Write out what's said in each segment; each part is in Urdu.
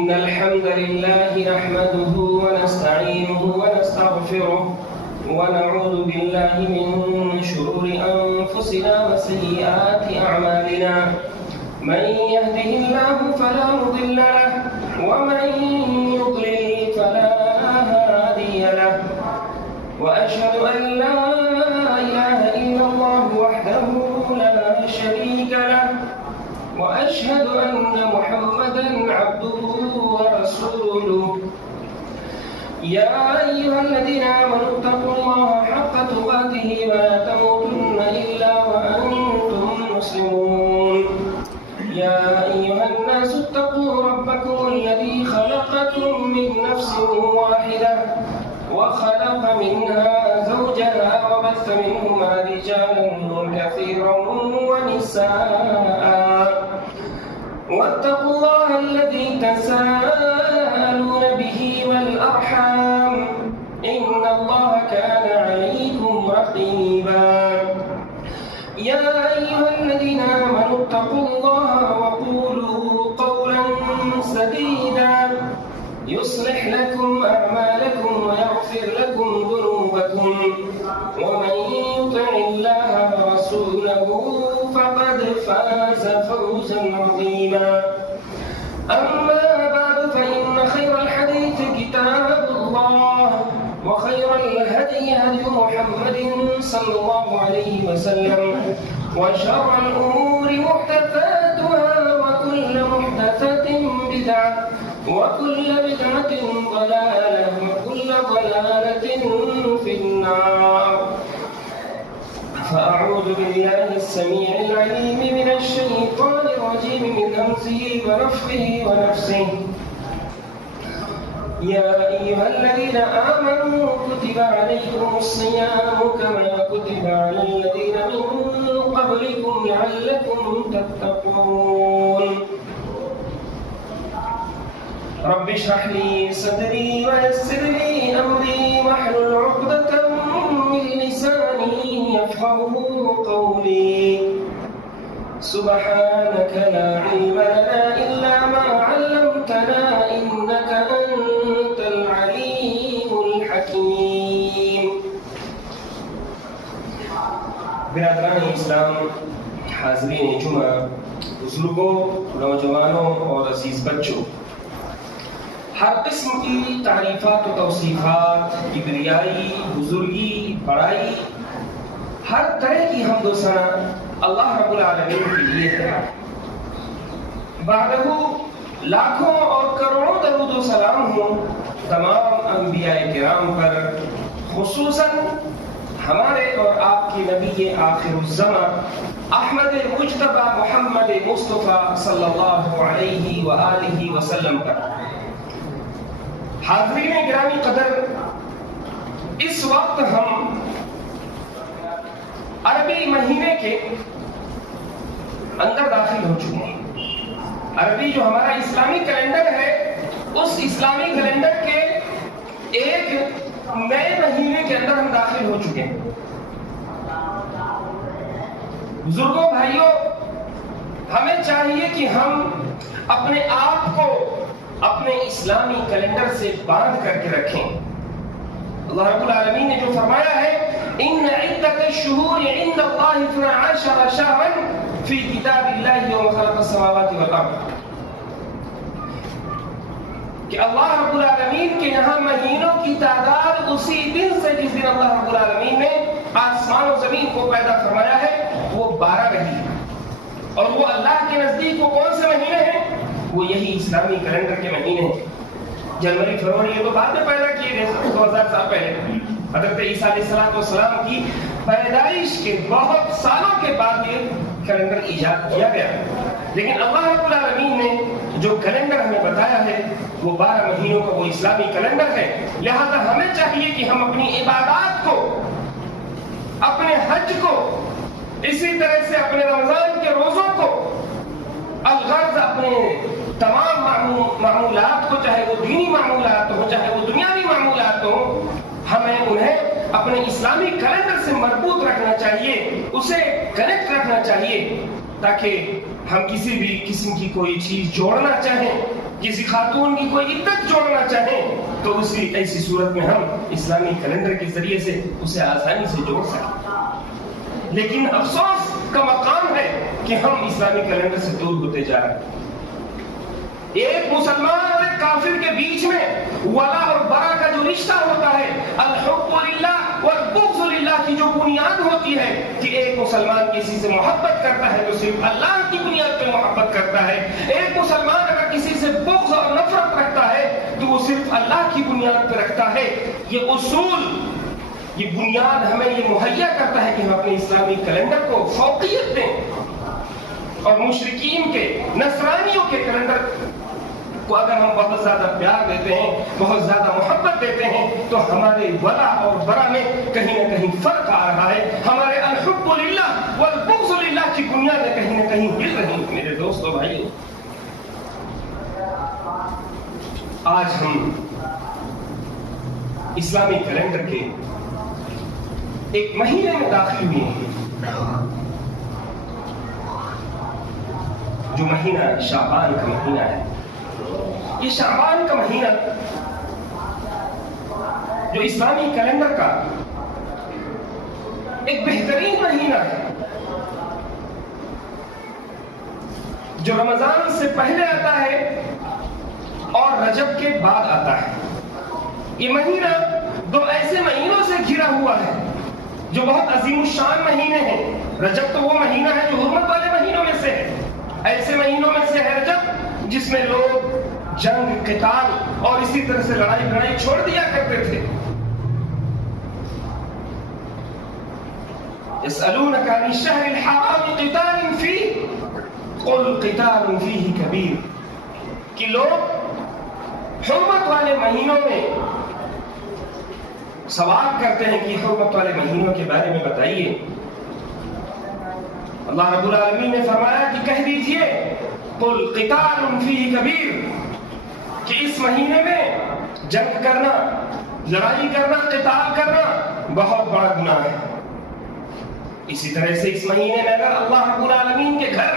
إن الحمد لله نحمده ونستعينه ونستغفره ونعوذ بالله من شرور أنفسنا وسيئات أعمالنا من يهده الله فلا مضل له ومن يضلل فلا هادي له وأشهد أن لا إله إلا الله وحده لا شريك له وأشهد أن محمدًا عبده ورسوله يا أيها الذين آمنوا اتقوا الله حق تقاته ولا تموتن إلا وأنتم مسلمون يا أيها الناس اتقوا ربكم الذي خلقكم من نفس واحدة وخلق منها زوجها وبث منهما رجالا كثيرا ونساء واتقوا الله الذي تساءلون به والأرحام إن الله كان عليكم رقيبا يا أيها الذين آمنوا اتقوا الله وقولوا قولا سديدا يصلح لكم أعمالكم ويغفر لكم ذنوبكم ومن يطع الله ورسوله فقد فاز فوزا عظيما أما بعد فإن خير الحديث كتاب الله وخير الهدي هدي محمد صلى الله عليه وسلم وشر الأمور محدثاتها وكل محدثة بدعة وكل بدعة ضلالة وكل ضلالة في النار فأعوذ بالله السميع العليم من الشيطان الرجيم من همزه ونفخه ونفسه يا أيها الذين آمنوا كتب عليكم الصيام كما كتب على الذين من قبلكم لعلكم تتقون رب اشرح لي صدري ويسر لي أمري واحلل عقدة من لساني يفقهوا قولي سبحانك لا علم لنا إلا ما علمتنا إنك أنت العليم الحكيم برادران اسلام، حاضرین جمعہ، بزرگوں، نوجوانوں اور عزیز بچوں، ہر قسم کی تعریفات و توصیفات، کبریائی، بزرگی، بڑائی، ہر طرح کی حمد و ثنا اللہ رب العالمین کے لیے ہے۔ بعدہ لاکھوں اور کروڑوں درود و سلام ہوں تمام انبیاء کرام پر، خصوصاً ہمارے اور آپ کے نبی آخر الزمان احمد مجتبی محمد مصطفیٰ صلی اللہ علیہ وآلہ وسلم پر۔ حاضرین گرامی قدر، اس وقت ہم عربی مہینے کے اندر داخل ہو چکے ہیں۔ عربی جو ہمارا اسلامی کیلنڈر ہے، اس اسلامی کیلنڈر کے ایک نئے مہینے کے اندر ہم داخل ہو چکے ہیں۔ بزرگوں، بھائیوں، ہمیں چاہیے کہ ہم اپنے آپ کو اپنے اسلامی کیلنڈر سے باندھ کر کے رکھیں۔ اللہ رب العالمین نے جو فرمایا ہے، ان عدت الشہور عند اللہ 12 شہرا فی کتاب اللہ یوم خلق السماوات والارض، کہ اللہ رب العالمین کے یہاں مہینوں کی تعداد اسی دن سے جس دن اللہ رب العالمین نے آسمان و زمین کو پیدا فرمایا ہے وہ 12 مہینے، اور وہ اللہ کے نزدیک وہ کون سے مہینے ہیں؟ وہ یہی اسلامی کیلنڈر کے مہینے ہیں۔ جنوری، فروری یہ تو بعد میں پیدا کیے گئے، 2000 سال پہلے حضرت عیسیٰ علیہ السلام کی پیدائش کے بہت سالوں کے بعد یہ کیلنڈر ایجاد کیا گیا، لیکن اللہ رب العالمین نے جو کیلنڈر ہمیں بتایا ہے وہ 12 مہینوں کا وہ اسلامی کیلنڈر ہے۔ لہذا ہمیں چاہیے کہ ہم اپنی عبادات کو، اپنے حج کو، اسی طرح سے اپنے رمضان کے روزوں کو، الغرض اپنے تمام معمولات کو، چاہے وہ دینی معمولات ہوں چاہے وہ دنیاوی معمولات ہوں، ہمیں انہیں اپنے اسلامی کیلنڈر سے مربوط رکھنا چاہیے، اسے کنیکٹ رکھنا چاہیے، تاکہ ہم کسی بھی قسم کی کوئی چیز جوڑنا چاہیں کسی خاتون کی کوئی عدت جوڑنا چاہیں تو اسی ایسی صورت میں ہم اسلامی کیلنڈر کے ذریعے سے اسے آسانی سے جوڑ سکیں. لیکن افسوس کا مقام ہے کہ ہم اسلامی کیلنڈر سے دور ہوتے جا رہے ہیں. ایک مسلمان اور ایک کافر کے بیچ میں ولا اور برا کا جو رشتہ ہوتا ہے، الحب للہ والبغض للہ کی جو بنیاد ہوتی ہے کہ ایک مسلمان کسی سے محبت کرتا ہے تو صرف اللہ کی بنیاد پہ محبت کرتا ہے، ایک مسلمان اگر کسی سے بغض اور نفرت رکھتا ہے تو وہ صرف اللہ کی بنیاد پہ رکھتا ہے. یہ اصول، یہ بنیاد ہمیں یہ مہیا کرتا ہے کہ ہم اپنے اسلامی کیلنڈر کو فوقیت دیں اور مشرکین کے، نصرانیوں کے کیلنڈر کو اگر ہم بہت زیادہ پیار دیتے ہیں، بہت زیادہ محبت دیتے ہیں تو ہمارے ولا اور برا میں کہیں نہ کہیں فرق آ رہا ہے. ہمارے الحب للہ والبغض للہ کی بنیادیں کہیں نہ کہیں ہل رہی ہیں. میرے دوستو بھائیو، آج ہم اسلامی کیلنڈر کے ایک مہینے میں داخل ہوئے ہیں جو مہینہ شعبان کا مہینہ ہے. یہ شعبان کا مہینہ جو اسلامی کیلنڈر کا ایک بہترین مہینہ ہے، جو رمضان سے پہلے آتا ہے اور رجب کے بعد آتا ہے. یہ مہینہ دو ایسے مہینوں سے گھرا ہوا ہے جو بہت عظیم الشان مہینے ہیں. رجب تو وہ مہینہ ہے جو حرمت والے مہینوں میں سے ہے. ایسے مہینوں میں سے ہے رجب جس میں لوگ جنگ، قتال اور اسی طرح سے لڑائی بڑائی چھوڑ دیا کرتے تھے. يسألونك عن الشهر الحرام قتال فيه قل قتال فيه كبير. کہ لوگ حرمت والے مہینوں میں سوال کرتے ہیں کہ حرمت والے مہینوں کے بارے میں بتائیے. اللہ رب العالمین نے فرمایا کہ کہہ دیجئے قل قتال فيه كبير کہ اس مہینے میں جنگ کرنا، لڑائی کرنا، قتال کرنا بہت بڑا گناہ ہے. اسی طرح سے اس مہینے میں اگر اللہ رب العالمین کے گھر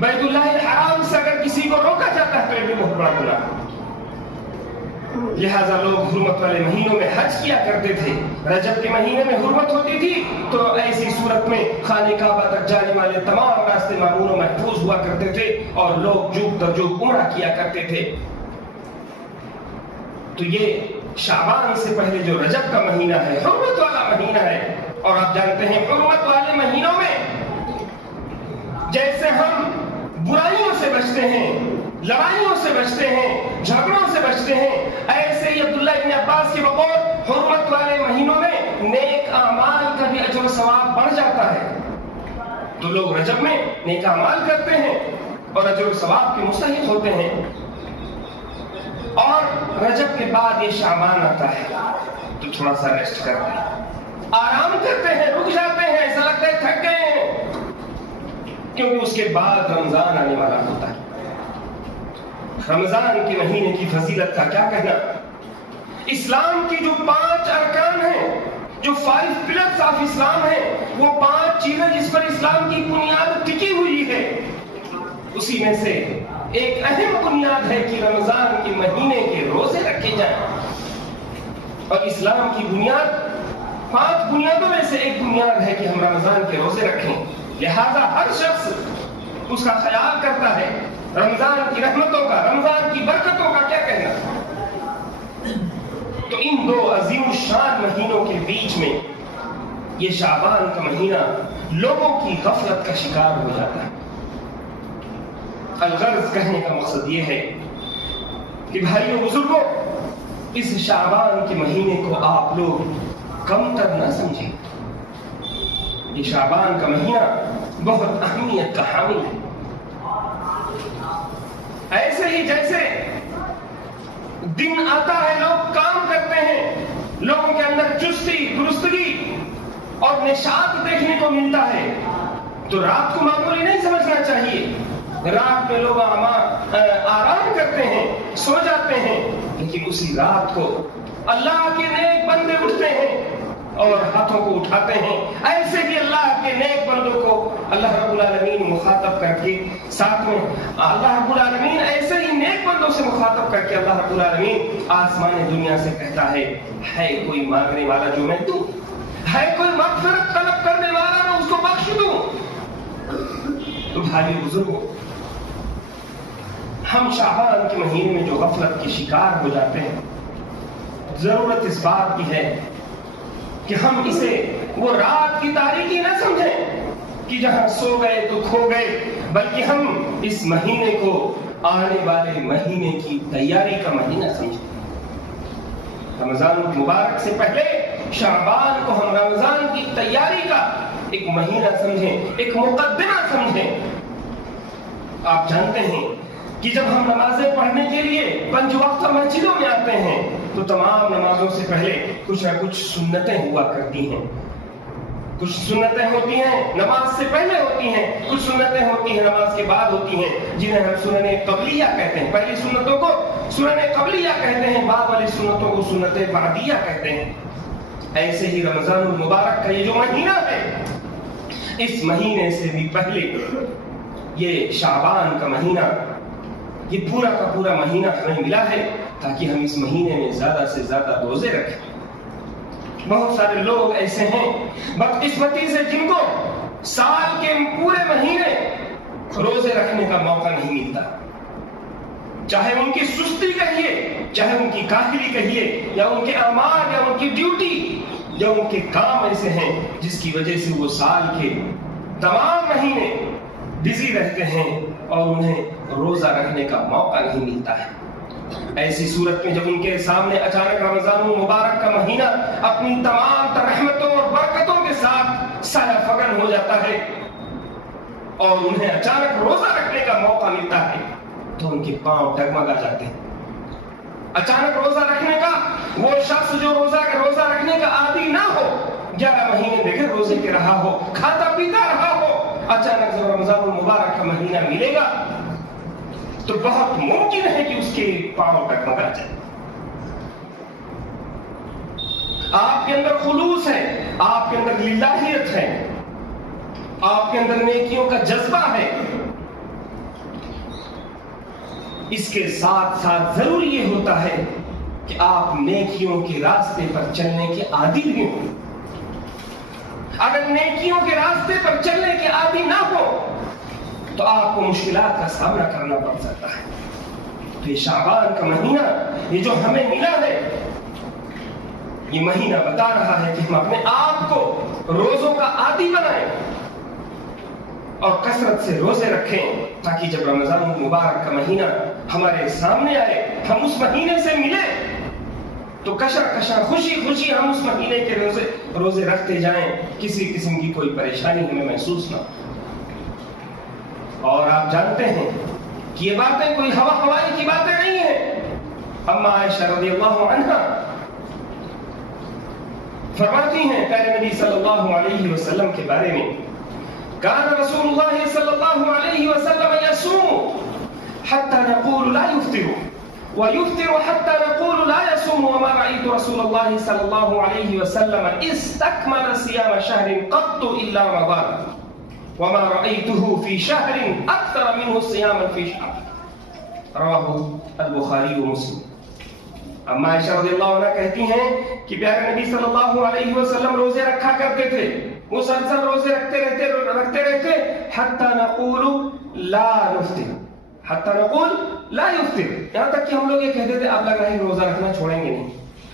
بیت اللہ الحرام سے اگر کسی کو روکا جاتا ہے تو یہ بھی بہت بڑا گناہ ہے. لہذا لوگ حرمت والے مہینوں میں حج کیا کرتے تھے. رجب کے مہینے میں حرمت ہوتی تھی تو ایسی صورت میں خانہ کعبہ تک جانے والے تمام راستے مامون و محفوظ ہوا کرتے تھے اور لوگ جوگ در جوگ عمرہ کیا کرتے تھے. تو یہ شعبان سے پہلے جو رجب کا مہینہ ہے حرمت والا مہینہ ہے. اور آپ جانتے ہیں حرمت والے مہینوں میں جیسے ہم برائیوں سے بچتے ہیں، لڑائیوں سے بچتے ہیں، جھگڑوں سے بچتے ہیں، ایسے ہی عبداللہ ابن عباس کے بقول حرمت والے مہینوں میں نیک اعمال کا بھی اجر و ثواب بڑھ جاتا ہے. تو لوگ رجب میں نیک اعمال کرتے ہیں اور اجر و ثواب کے مستحق ہوتے ہیں. اور رجب کے بعد یہ شعبان آتا ہے تو تھوڑا سا ریسٹ کرتے ہیں، آرام کرتے ہیں، رک جاتے ہیں، ایسا لگتا ہے تھک گئے ہیں، کیونکہ اس کے بعد رمضان آنے والا ہوتا ہے. رمضان کے مہینے کی فضیلت کا کیا کہنا. اسلام کی جو 5 ارکان ہیں، جو 5 پلرز آف اسلام ہیں، وہ 5 چیزیں جس پر اسلام کی بنیاد ٹکی ہوئی ہے، اسی میں سے ایک اہم بنیاد ہے کہ رمضان کے مہینے کے روزے رکھے جائیں. اور اسلام کی بنیاد 5 بنیادوں میں سے ایک بنیاد ہے کہ ہم رمضان کے روزے رکھیں. لہذا ہر شخص اس کا خیال کرتا ہے رمضان کی رحمتوں کا، رمضان کی برکتوں کا کیا کہنا. تو ان 2 عظیم الشان مہینوں کے بیچ میں یہ شعبان کا مہینہ لوگوں کی غفلت کا شکار ہو جاتا ہے. الغرض کہنے کا مقصد یہ ہے کہ بھائیوں بزرگوں، اس شعبان کے مہینے کو آپ لوگ کم تر نہ سمجھیں. یہ شعبان کا مہینہ بہت اہمیت کا حامل ہے. ایسے ہی جیسے دن آتا ہے لوگ کام کرتے ہیں، لوگوں کے اندر چستی، درستگی اور نشاط دیکھنے کو ملتا ہے، تو رات کو معمولی نہیں سمجھنا چاہیے. رات میں لوگ آرام کرتے ہیں، سو جاتے ہیں، لیکن اسی رات کو اللہ کے نیک بندے اٹھتے ہیں، اور ہاتھوں کو اٹھاتے ہیں، ایسے ہی اللہ کے نیک بندوں کو اللہ رب العالمین مخاطب کر کے ساتھ میں اللہ رب العالمین ایسے ہی نیک بندوں سے مخاطب کر کے اللہ رب العالمین آسمان دنیا سے کہتا ہے کوئی مانگنے والا جو میں دوں، ہے کوئی مغفرت طلب کرنے والا میں اس کو بخش دوں۔ تو بھائی بزرگوں، ہم شعبان کے مہینے میں جو غفلت کے شکار ہو جاتے ہیں، ضرورت اس بات کی ہے کہ ہم اسے وہ رات کی تاریکی نہ سمجھیں کہ جہاں سو گئے تو کھو گئے، بلکہ ہم اس مہینے کو آنے والے مہینے کی تیاری کا مہینہ سمجھیں۔ رمضان مبارک سے پہلے شعبان کو ہم رمضان کی تیاری کا ایک مہینہ سمجھیں، ایک مقدمہ سمجھیں۔ آپ جانتے ہیں کہ جب ہم نمازیں پڑھنے کے لیے 5 وقت مسجدوں میں آتے ہیں تو تمام نمازوں سے پہلے کچھ نہ کچھ سنتیں ہوا کرتی ہیں۔ کچھ سنتیں ہوتی ہیں نماز سے پہلے ہوتی ہیں، کچھ سنتیں ہوتی ہیں نماز کے بعد ہوتی ہیں، جنہیں ہم سنن قبلیہ کہتے ہیں۔ پہلی سنتوں کو سنن قبلیہ کہتے ہیں، بعد والی سنتوں کو سنت بعدیہ کہتے ہیں۔ ایسے ہی رمضان المبارک کا یہ جو مہینہ ہے، اس مہینے سے بھی پہلے یہ شعبان کا مہینہ، یہ پورا کا پورا مہینہ ہمیں ملا ہے تاکہ ہم اس مہینے میں زیادہ سے زیادہ روزے رکھیں۔ بہت سارے لوگ ایسے ہیں بدقسمتی سے جن کو سال کے پورے مہینے روزے رکھنے کا موقع نہیں ملتا، چاہے ان کی سستی کہیے، چاہے ان کی کاہلی کہیے، یا ان کے اعمال یا ان کی ڈیوٹی یا ان کے کام ایسے ہیں جس کی وجہ سے وہ سال کے تمام مہینے بزی رہتے ہیں اور انہیں روزہ رکھنے کا موقع نہیں ملتا ہے۔ ایسی صورت میں جب ان کے سامنے اچانک رمضان المبارک کا مہینہ اپنی تمام رحمتوں اور برکتوں کے ساتھ سایہ فگن ہو جاتا ہے اور انہیں اچانک روزہ رکھنے کا موقع ملتا ہے تو ان کے پاؤں ڈگمگا جاتے ہیں۔ اچانک روزہ رکھنے کا وہ شخص جو روزہ رکھنے کا عادی نہ ہو، 11 مہینے بغیر روزے کے رہا ہو، کھاتا پیتا رہا ہو، اچانک جب رمضان المبارک کا مہینہ ملے گا تو بہت ممکن ہے کہ اس کے پاؤں ڈگمگا جائے۔ آپ کے اندر خلوص ہے، آپ کے اندر للہیت ہے، آپ کے اندر نیکیوں کا جذبہ ہے، اس کے ساتھ ساتھ ضروری یہ ہوتا ہے کہ آپ نیکیوں کے راستے پر چلنے کے عادی بھی ہوں۔ اگر نیکیوں کے راستے پر چلنے کے عادی نہ ہو تو آپ کو مشکلات کا سامنا کرنا پڑ سکتا ہے۔ تو یہ شعبان کا مہینہ، یہ جو ہمیں ملا ہے، یہ مہینہ بتا رہا ہے کہ ہم اپنے آپ کو روزوں کا عادی بنائیں اور کثرت سے روزے رکھیں تاکہ جب رمضان مبارک کا مہینہ ہمارے سامنے آئے، ہم اس مہینے سے ملیں تو کشا خوشی خوشی ہم اس مہینے کے روزے رکھتے جائیں، کسی قسم کی کوئی پریشانی ہمیں محسوس نہ ہو۔ اور آپ جانتے ہیں کہ یہ باتیں کوئی ہوائی کی باتیں نہیں ہیں۔ اما عائشہ رضی اللہ عنہا فرماتی ہیں پیارے نبی صلی اللہ علیہ وسلم کے بارے میں، كان رسول الله صلى الله عليه وسلم يصوم حتى نقول لا يفطر ويفطر حتى نقول لا يصوم وما رأيت رسول الله صلى الله عليه وسلم استكمل صيام شهر قط إلا رمضان وما رأيته في شهر أكثر منه صياما في شهر رواه البخاري ومسلم۔ اما عائشہ رضی اللہ عنہ کہتی ہیں کہ پیارے نبی صلی اللہ علیہ وسلم روزے رکھا کرتے تھے، مسلسل روزے رکھتے رہتے حتی نقول لا نفطر، حتی نقول لا یفطر، یہاں تک کہ ہم لوگ یہ کہتے تھے اب لگ رہا ہے روزہ رکھنا چھوڑیں گے نہیں،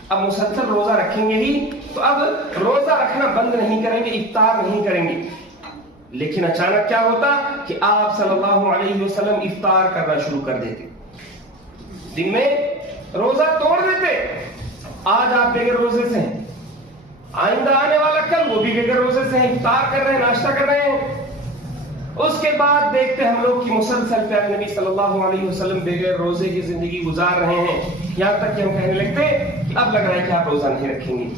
اب مسلسل روزہ رکھیں گے ہی، تو اب روزہ رکھنا بند نہیں کریں گے، افطار نہیں کریں گے۔ لیکن اچانک کیا ہوتا کہ آپ صلی اللہ علیہ وسلم افطار کرنا شروع کر دیتے، دن میں روزہ توڑ دیتے۔ آج آپ بغیر روزے سے ہیں، آئندہ آنے والا کل وہ بھی بغیر روزے سے ہیں، افطار کر رہے ہیں، ناشتہ کر رہے ہیں۔ اس کے بعد دیکھتے ہم لوگ کہ مسلسل پیارے نبی صلی اللہ علیہ وسلم بغیر روزے کی زندگی گزار رہے ہیں، یہاں تک کہ ہم کہنے لگتے کہ اب لگ رہا ہے کہ آپ روزہ نہیں رکھیں گے۔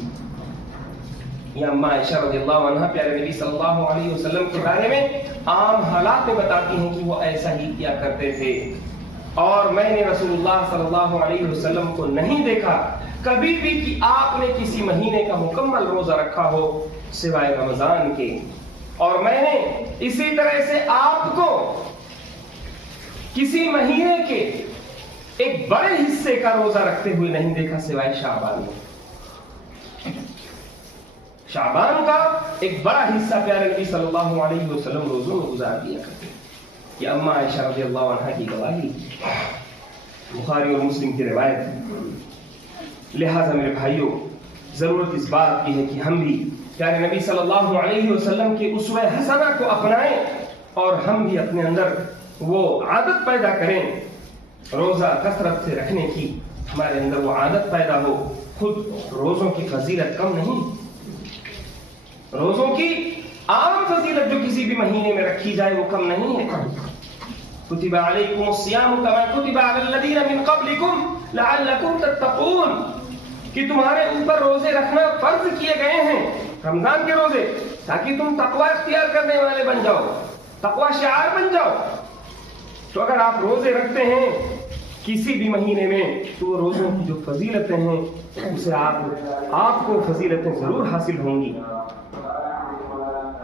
یہ اما عائشہ رضی اللہ عنہ پیارے نبی صلی اللہ علیہ وسلم کے بارے میں عام حالات میں بتاتی ہیں کہ وہ ایسا ہی کیا کرتے تھے۔ اور میں نے رسولullah صلی اللہ علیہ وسلم کو نہیں دیکھا کبھی بھی کہ آپ نے کسی مہینے کا مکمل روزہ رکھا ہو سوائے رمضان کے، اور میں نے اسی طرح سے آپ کو کسی مہینے کے ایک بڑے حصے کا روزہ رکھتے ہوئے نہیں دیکھا سوائے شعبان میں۔ شعبان کا ایک بڑا حصہ پیارے نبی صلی اللہ علیہ وسلم روزوں میں گزار دیا کرتے، یہ اما عائشہ رضی اللہ عنہ کی گواہی، بخاری اور مسلم کی روایت ہے۔ لہذا میرے بھائیوں، ضرورت اس بات کی ہے کہ ہم بھی پیارے نبی صلی اللہ علیہ وسلم کے اسوہ حسنہ کو اپنائیں اور ہم بھی اپنے اندر وہ عادت پیدا کریں روزہ کثرت سے رکھنے کی، ہمارے اندر وہ عادت پیدا ہو۔ خود روزوں کی فضیلت کم نہیں، روزوں کی عام فضیلت جو کسی بھی مہینے میں رکھی جائے وہ کم نہیں ہے۔ کتب علیکم الصیام کما کتب علی الذین من قبلکم لعلکم تتقون، کہ تمہارے اوپر روزے رکھنا فرض کیے گئے ہیں، رمضان کے روزے، تاکہ تم تقوی اختیار کرنے والے بن جاؤ، تقوی شعار بن جاؤ۔ تو اگر آپ روزے رکھتے ہیں کسی بھی مہینے میں تو وہ روزوں کی جو فضیلتیں ہیں اسے آپ کو فضیلتیں ضرور حاصل ہوں گی،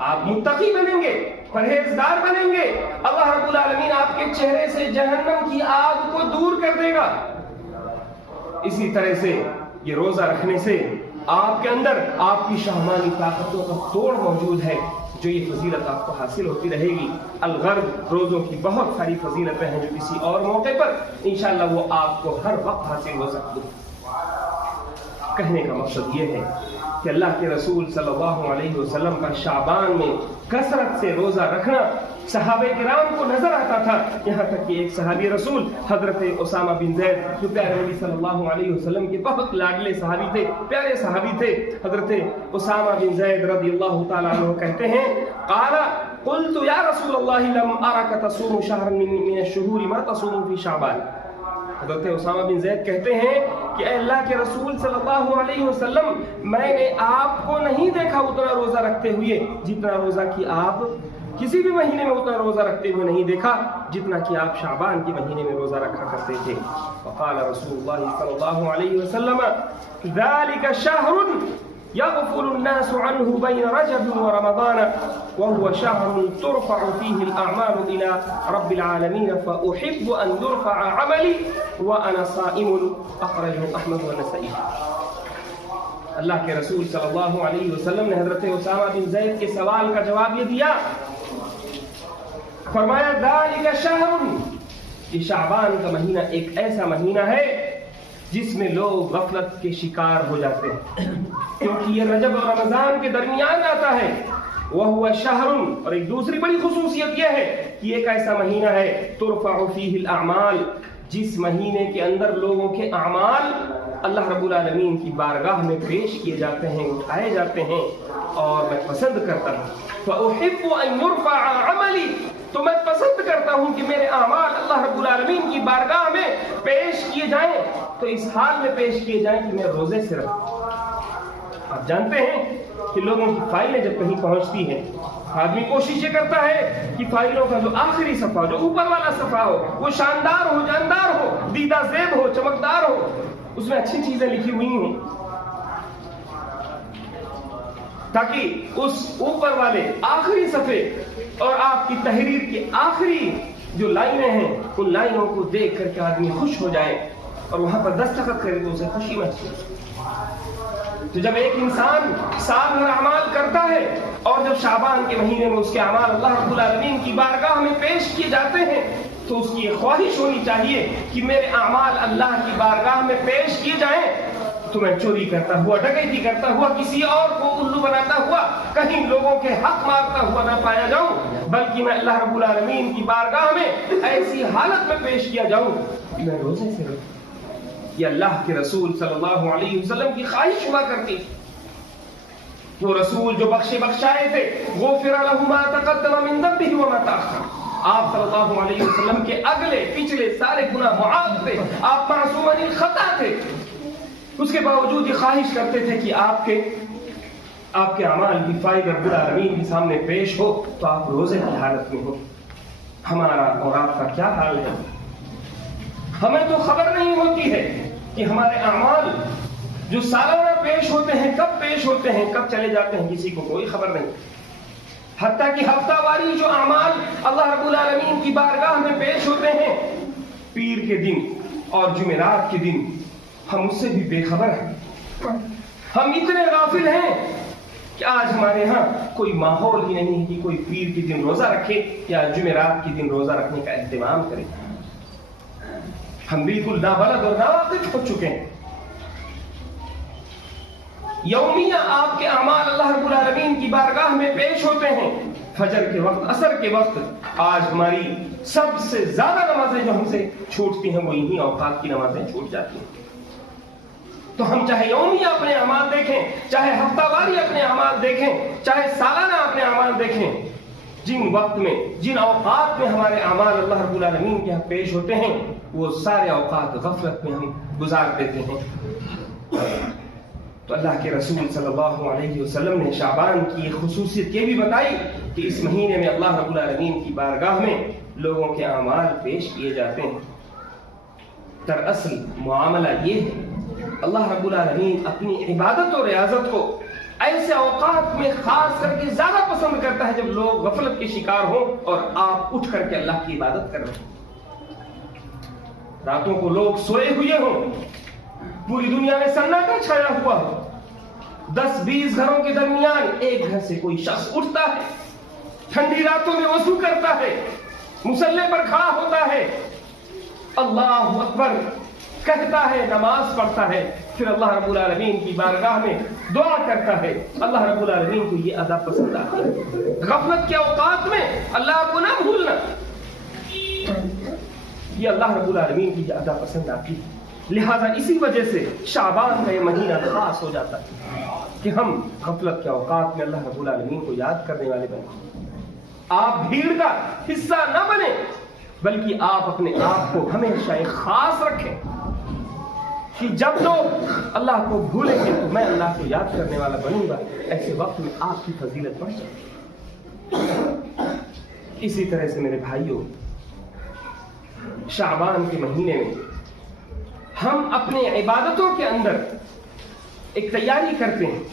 آپ متقی بنیں گے، پرہیزگار بنیں گے، اللہ رب العالمین آپ کے چہرے سے جہنم کی آگ کو دور کر دے گا۔ اسی طرح سے یہ روزہ رکھنے سے آپ کے اندر آپ کی شہوانی طاقتوں کا توڑ موجود ہے، جو یہ فضیلت آپ کو حاصل ہوتی رہے گی۔ الغرض روزوں کی بہت ساری فضیلتیں ہیں جو کسی اور موقع پر انشاءاللہ وہ آپ کو ہر وقت حاصل ہو سکتی۔ کہنے کا مقصد یہ ہے کہ اللہ کے رسول صلی اللہ علیہ وسلم کا شعبان میں کثرت سے روزہ رکھنا صحابہ کرام کو نظر آتا تھا، یہاں تک کہ ایک صحابی رسول حضرت اسامہ بن زید جو پیارے نبی صلی اللہ علیہ وسلم کے بہت لاڈلے صحابی تھے، پیارے صحابی تھے، حضرت اسامہ بن زید رضی اللہ تعالیٰ عنہ کہتے ہیں قال قلت یا رسول اللہ لم ارک تصوم شہرا من الشہور ما تصوم فی شعبان۔ حضرت اسامہ بن زید کہتے ہیں کہ اے اللہ کے رسول صلی اللہ علیہ وسلم، میں نے آپ کو نہیں دیکھا اتنا روزہ رکھتے ہوئے جتنا روزہ کی آپ کسی بھی مہینے میں اتنا روزہ رکھتے ہوئے نہیں دیکھا جتنا کہ آپ شعبان کے مہینے میں روزہ رکھا کرتے تھے۔ وقال رسول اللہ صلی اللہ علیہ وسلم ذلك شهر يغفل الناس عنه بين رجب ورمضان وهو شهر ترفع فيه الأعمال إلى رب العالمين فأحب أن يرفع عملي وأنا صائم، أخرجه أحمد والنسائي۔ اللہ کے رسول صلی اللہ علیہ وسلم نے حضرت اسامہ بن زید کے سوال کا جواب یہ دیا، فرمایا ذالک شہر، یہ شعبان کا مہینہ ایک ایسا مہینہ ہے جس میں لوگ غفلت کے شکار ہو جاتے ہیں، کیونکہ یہ رجب اور رمضان کے درمیان آتا ہے۔ وَهُوَ شَهْرٌ، اور ایک دوسری بڑی خصوصیت یہ ہے کہ ایک ایسا مہینہ ہے ترفع فیہ الاعمال، جس مہینے کے اندر لوگوں کے اعمال اللہ رب العالمین کی بارگاہ میں پیش کیے جاتے ہیں، اٹھائے جاتے ہیں، اور میں پسند کرتا ہوں فَأُحِبُّ أَن يُرْفَعَ عَمَلِي، تو میں پسند کرتا ہوں کہ میرے اعمال اللہ رب العالمین کی بارگاہ میں پیش کیے جائیں، تو اس حال میں پیش کیے جائیں کہ میں روزے سے رکھوں۔ آپ جانتے ہیں کہ لوگوں کی فائلیں جب کہیں پہنچتی ہیں آدمی کوشش یہ کرتا ہے کہ فائلوں کا جو آخری صفحہ، جو اوپر والا صفحہ ہو، وہ شاندار ہو، جاندار ہو، دیدہ زیب ہو، چمکدار ہو، اس میں اچھی چیزیں لکھی ہوئی ہوں، تاکہ اس اوپر والے آخری صفحے اور آپ کی تحریر کی آخری جو لائنیں ہیں ان لائنوں کو دیکھ کر کے آدمی خوش ہو جائے اور وہاں پر دستخط کرے تو اسے خوشی محسوس۔ تو جب ایک انسان سال بھر اعمال کرتا ہے اور جب شعبان کے مہینے میں اس کے اعمال اللہ رب العالمین کی بارگاہ میں پیش کیے جاتے ہیں تو اس کی یہ خواہش ہونی چاہیے کہ میرے اعمال اللہ کی بارگاہ میں پیش کیے جائیں، تو میں چوری کرتا ہوا، ڈکیتی کرتا ہوا، کسی اور کو الو بناتا ہوا، کہیں لوگوں کے حق مارتا ہوا نہ پایا جاؤں، بلکہ میں اللہ رب العالمین کی بارگاہ میں ایسی حالت میں پیش کیا جاؤں کہ میں روزے سے رکھوں۔ یہ اللہ کے رسول صلی اللہ علیہ وسلم کی خواہش ہوا کرتی، وہ رسول جو بخشے بخشائے تھے، غفر له ما تقدم من ذنبه وما تأخر، آپ صلی اللہ علیہ وسلم کے اگلے پچھلے سارے گناہ معاف تھے، آپ معصوم عن الخطا تھے، اس کے باوجود یہ خواہش کرتے تھے کہ آپ کے اعمال کی فائد رب العالمین کے سامنے پیش ہو تو آپ روزے کی حالت میں ہو۔ ہمارا اور آپ کا کیا حال ہے؟ ہمیں تو خبر نہیں ہوتی ہے کہ ہمارے اعمال جو سالانہ پیش ہوتے ہیں کب پیش ہوتے ہیں، کب چلے جاتے ہیں، کسی کو کوئی خبر نہیں۔ حتیٰ کہ ہفتہ واری جو اعمال اللہ رب العالمین کی بارگاہ میں پیش ہوتے ہیں پیر کے دن اور جمعرات کے دن، ہم اس سے بھی بے خبر ہیں۔ ہم اتنے غافل ہیں کہ آج ہمارے ہاں کوئی ماحول ہی نہیں ہے کہ کوئی پیر کے دن روزہ رکھے یا جمعرات کے دن روزہ رکھنے کا اہتمام کرے۔ ہم بالکل نابلد اور ناواقف ہو چکے ہیں۔ یومیہ آپ کے اعمال اللہ رب العالمین کی بارگاہ میں پیش ہوتے ہیں، فجر کے وقت، عصر کے وقت۔ آج ہماری سب سے زیادہ نمازیں جو ہم سے چھوٹتی ہیں وہ انہی اوقات کی نمازیں چھوٹ جاتی ہیں۔ تو ہم چاہے یومیہ اپنے اعمال دیکھیں، چاہے ہفتہ واری اپنے اعمال دیکھیں، چاہے سالانہ اپنے اعمال دیکھیں، جن وقت میں، جن اوقات میں ہمارے اعمال اللہ رب العالمین کے یہاں پیش ہوتے ہیں وہ سارے اوقات غفلت میں ہم گزار دیتے ہیں۔ تو اللہ کے رسول صلی اللہ علیہ وسلم نے شعبان کی ایک خصوصیت یہ بھی بتائی کہ اس مہینے میں اللہ رب العالمین کی بارگاہ میں لوگوں کے اعمال پیش کیے جاتے ہیں۔ دراصل معاملہ یہ ہے، اللہ رب العالمین اپنی عبادت اور ریاضت کو ایسے اوقات میں خاص کر کے زیادہ پسند کرتا ہے جب لوگ غفلت کے شکار ہوں اور آپ اٹھ کر کے اللہ کی عبادت کر رہے ہیں۔ راتوں کو لوگ سوئے ہوئے ہوں، پوری دنیا میں سناٹا چھایا ہوا ہو، 10-20 گھروں کے درمیان ایک گھر سے کوئی شخص اٹھتا ہے، ٹھنڈی راتوں میں وضو کرتا ہے، مصلی پر کھڑا ہوتا ہے، اللہ اکبر کہتا ہے، نماز پڑھتا ہے، پھر اللہ رب العالمین کی بارگاہ میں دعا کرتا ہے۔ اللہ رب العالمین کو یہ ادا پسند آتی ہے۔ غفلت کے اوقات میں اللہ کو نہ بھولنا، یہ اللہ رب العالمین کی یہ ادا پسند آتی ہے۔ لہذا اسی وجہ سے شعبان کا یہ مہینہ خاص ہو جاتا ہے کہ ہم غفلت کے اوقات میں اللہ رب العالمین کو یاد کرنے والے بنیں۔ آپ بھیڑ کا حصہ نہ بنیں، بلکہ آپ اپنے آپ کو ہمیشہ ایک خاص رکھیں کہ جب لوگ اللہ کو بھولیں گے تو میں اللہ کو یاد کرنے والا بنوں گا۔ ایسے وقت میں آپ کی فضیلت بڑھ جائے۔ اسی طرح سے میرے بھائیوں، شعبان کے مہینے میں ہم اپنے عبادتوں کے اندر ایک تیاری کرتے ہیں،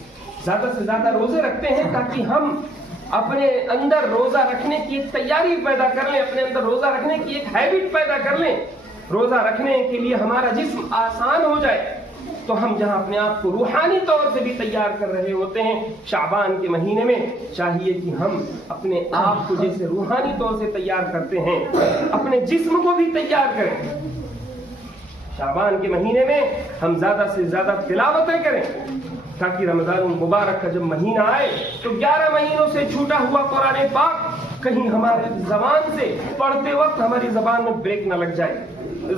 زیادہ سے زیادہ روزے رکھتے ہیں تاکہ ہم اپنے اندر روزہ رکھنے کی ایک تیاری پیدا کر لیں، اپنے اندر روزہ رکھنے کی ایک ہیبٹ پیدا کر لیں۔ روزہ رکھنے کے لیے ہمارا جسم آسان ہو جائے تو ہم جہاں اپنے آپ کو روحانی طور سے بھی تیار کر رہے ہوتے ہیں، شعبان کے مہینے میں چاہیے کہ ہم اپنے آپ کو جیسے روحانی طور سے تیار کرتے ہیں اپنے جسم کو بھی تیار کریں۔ شعبان کے مہینے میں ہم زیادہ سے زیادہ تلاوتیں کریں تاکہ رمضان المبارک کا جب مہینہ آئے تو 11 مہینوں سے چھوٹا ہوا قرآن پاک کہیں ہماری زبان سے پڑھتے وقت ہماری زبان میں بریک نہ لگ جائے،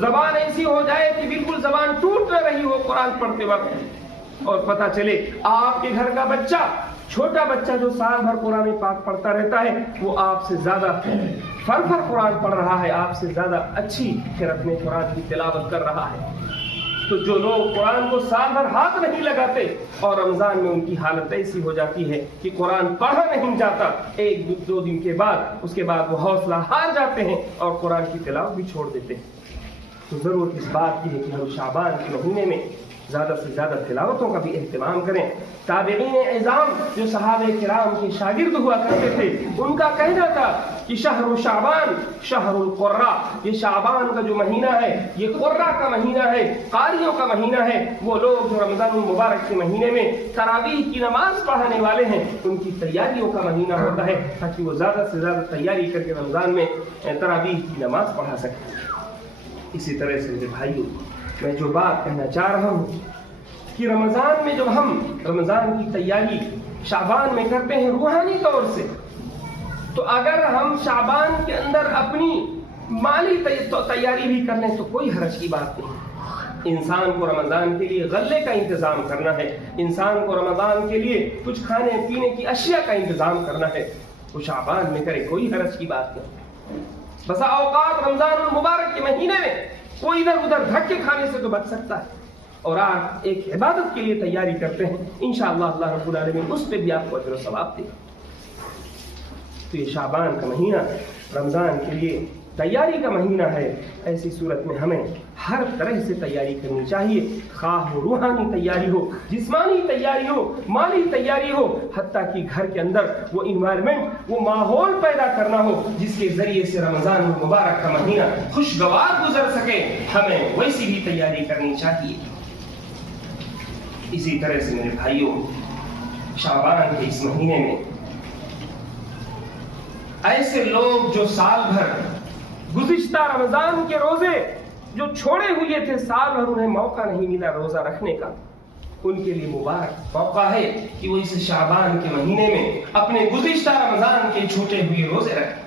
زبان ایسی ہو جائے کہ بالکل زبان ٹوٹ نہ رہی ہو قرآن پڑھتے وقت، اور پتہ چلے آپ کے گھر کا بچہ، چھوٹا بچہ جو سال بھر قرآن پاک پڑھتا رہتا ہے وہ آپ سے زیادہ فر قرآن پڑھ رہا ہے، آپ سے زیادہ اچھی ختم قرآن کی تلاوت کر رہا ہے۔ تو جو لوگ قرآن کو سال بھر ہاتھ نہیں لگاتے اور رمضان میں ان کی حالت ایسی ہو جاتی ہے کہ قرآن پڑھا نہیں جاتا، ایک دو دن کے بعد اس کے بعد وہ حوصلہ ہار جاتے ہیں اور قرآن کی تلاوت بھی چھوڑ دیتے ہیں۔ تو ضرورت اس بات کی ہے کہ ہم شعبان کے مہینے میں زیادہ سے زیادہ تلاوتوں کا بھی اہتمام کریں۔ تابعین اعظام جو صحابہ کرام کے شاگرد ہوا کرتے تھے ان کا کہنا تھا کہ شہر شعبان شہر القراء، یہ شعبان کا جو مہینہ ہے یہ قراء کا مہینہ ہے، قاریوں کا مہینہ ہے۔ وہ لوگ جو رمضان المبارک کے مہینے میں تراویح کی نماز پڑھانے والے ہیں ان کی تیاریوں کا مہینہ ہوتا ہے تاکہ وہ زیادہ سے زیادہ تیاری کر کے رمضان میں تراویح کی نماز پڑھا سکیں۔ اسی طرح سے میرے بھائیوں، میں جو بات کہنا چاہ رہا ہوں کہ رمضان میں جب ہم رمضان کی تیاری شعبان میں کرتے ہیں روحانی طور سے، تو اگر ہم شعبان کے اندر اپنی مالی تیاری بھی کر لیں تو کوئی حرج کی بات نہیں۔ انسان کو رمضان کے لیے غلے کا انتظام کرنا ہے، انسان کو رمضان کے لیے کچھ کھانے پینے کی اشیاء کا انتظام کرنا ہے، وہ شعبان میں کرے، کوئی حرج کی بات نہیں۔ بسا اوقات رمضان المبارک کے مہینے میں کوئی ادھر ادھر دھکے کھانے سے تو بچ سکتا ہے، اور آپ ایک عبادت کے لیے تیاری کرتے ہیں، انشاءاللہ اللہ رب العالمین اس پہ بھی آپ کو اجر و ثواب دے گا۔ تو یہ شعبان کا مہینہ رمضان کے لیے تیاری کا مہینہ ہے. ایسی صورت میں ہمیں ہر طرح سے تیاری کرنی چاہیے، خواہ وہ روحانی تیاری ہو، جسمانی تیاری ہو، مالی تیاری ہو، حتیٰ کہ گھر کے اندر وہ انوائرمنٹ، وہ ماحول پیدا کرنا ہو جس کے ذریعے سے رمضان المبارک کا مہینہ خوشگوار گزر سکے، ہمیں ویسی بھی تیاری کرنی چاہیے. اسی طرح سے میرے بھائیوں، شعبان کے اس مہینے میں ایسے لوگ جو سال بھر گزشتہ رمضان کے روزے جو چھوڑے ہوئے تھے، سال بھر انہیں موقع نہیں ملا روزہ رکھنے کا، ان کے لیے مبارک موقع ہے کہ وہ اس شعبان کے مہینے میں اپنے گزشتہ رمضان کے چھوٹے ہوئے روزے رکھیں.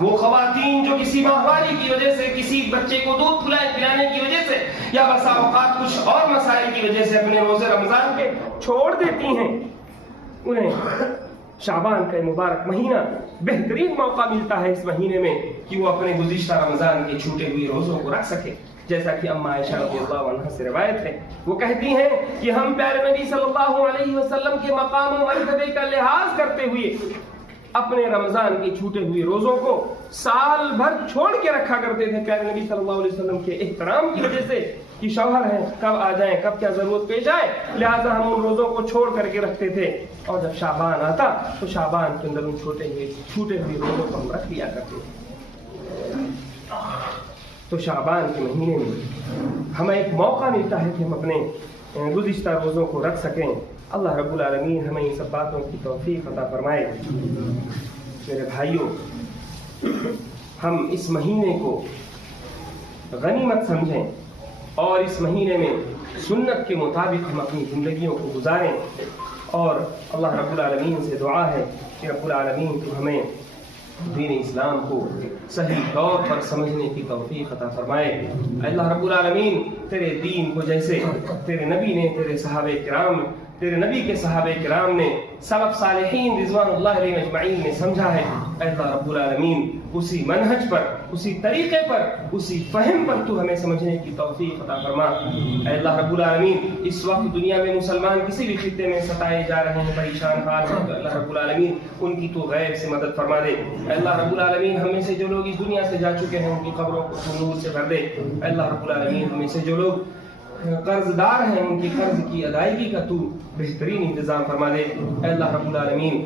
وہ خواتین جو کسی ماہواری کی وجہ سے، کسی بچے کو دودھ پلانے کی وجہ سے، یا بسا اوقات کچھ اور مسائل کی وجہ سے اپنے روزے رمضان کے چھوڑ دیتی ہیں، انہیں شعبان کا مبارک مہینہ بہترین موقع ملتا ہے اس مہینے میں کہ وہ اپنے گزشتہ رمضان کے چھوٹے ہوئے روزوں کو رکھ سکے. جیسا کہ اما عائشہ رضی اللہ عنہا سے روایت ہے، وہ کہتی ہیں کہ ہم پیارے نبی صلی اللہ علیہ وسلم کے مقام و مرتبے کا لحاظ کرتے ہوئے اپنے رمضان کے چھوٹے ہوئے روزوں کو سال بھر چھوڑ کے رکھا کرتے تھے، پیارے نبی صلی اللہ علیہ وسلم کے احترام کی وجہ سے کہ شوہر ہیں، کب آ جائیں، کب کیا ضرورت پیش آئے، لہٰذا ہم ان روزوں کو چھوڑ کر کے رکھتے تھے. اور جب شعبان آتا تو شعبان کے اندر ان چھوٹے ہوئے روزوں کو ہم رکھ لیا کرتے تھے. تو شعبان کے مہینے میں ہمیں ایک موقع ملتا ہے کہ ہم اپنے گزشتہ روزوں کو رکھ سکیں. اللہ رب العالمین ہمیں ان سب باتوں کی توفیق عطا فرمائے. میرے بھائیوں، ہم اس مہینے کو غنیمت سمجھیں اور اس مہینے میں سنت کے مطابق ہم اپنی زندگیوں کو گزاریں. اور اللہ رب العالمین سے دعا ہے کہ رب العالمین تو ہمیں دین اسلام کو صحیح طور پر سمجھنے کی توفیق عطا فرمائے. اللہ رب العالمین تیرے دین کو جیسے تیرے نبی نے، تیرے نبی کے صحابہ کرام نے، سلف صالحین رضوان اللہ علیہ اجمعین نے سمجھا ہے، اللہ رب العالمین اسی منہج پر، اسی طریقے پر، اسی فہم پر تو ہمیں سمجھنے کی توفیق عطا فرما. اے اللہ رب العالمین، اس وقت دنیا میں مسلمان کسی بھی خطے میں ستائے جا رہے ہیں، پریشان حال ہیں، تو اللہ رب العالمین ان کی تو غیب سے مدد فرما دے. اے اللہ رب العالمین، ہم میں سے جو لوگ اس دنیا سے جا چکے ہیں ان کی قبروں کو تو نور سے بھر دے. اے اللہ رب العالمین، ہم میں سے جو لوگ قرض دار ہیں ان کی قرض کی ادائیگی کا تو بہترین انتظام فرما دے. اے اللہ رب العالمین،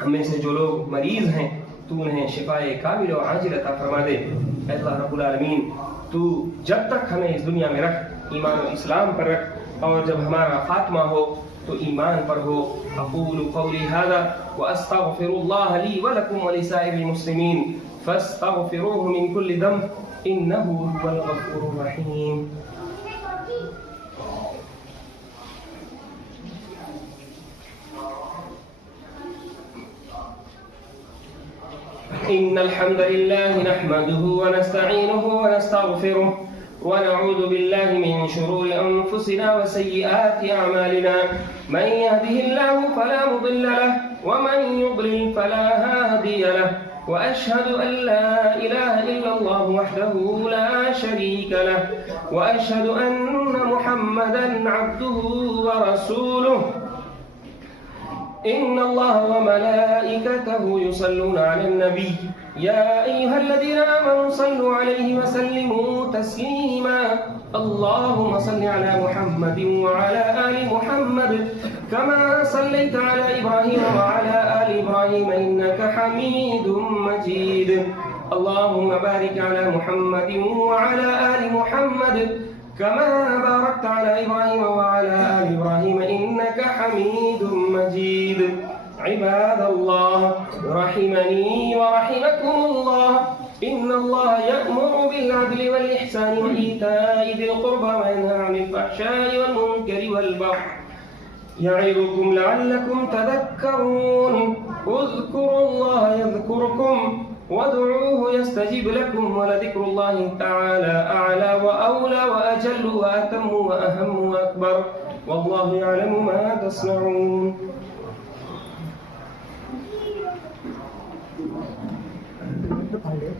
ہم میں سے جو لوگ مریض ہیں تو انہیں شفائے کامل و عاجل عطا فرما دے. اے اللہ رب العالمین، تو جب تک ہمیں اس دنیا میں رکھ، ایمان و اسلام پر رکھ، اور جب ہمارا خاتمہ ہو تو ایمان پر ہو. اقول قولی هذا واستغفر الله لي ولكم ولسائر المسلمين فاستغفروه من كل ذنب انه هو الغفور الرحيم. إن الحمد لله نحمده ونستعينه ونستغفره ونعوذ بالله من شرور أنفسنا وسيئات أعمالنا. من يهده الله فلا مضل له ومن يضلل فلا هادي له. وأشهد أن لا إله إلا الله وحده لا شريك له وأشهد أن محمدا عبده ورسوله. إن الله وملائكته يصلون على النبي يا أيها الذين آمنوا صلوا عليه وسلموا تسليما. اللهم صل على محمد وعلى آل محمد كما صليت على إبراهيم وعلى آل إبراهيم إنك حميد مجيد. اللهم بارك على محمد وعلى آل محمد كما باركت على إبراهيم وعلى آل إبراهيم إنك حميد مجيد. عباد الله رحمني ورحمكم الله، إن الله يأمر بالعدل والإحسان وإيتاء ذي القربى وينهى عن الفحشاء والمنكر والبغي يعظكم لعلكم تذكرون. اذكروا الله يذكركم وادعوه يستجب لكم ولذكر الله تعالى أعلى وأولى وأجل وأتم وأهم وأكبر والله يعلم ما تصنعون.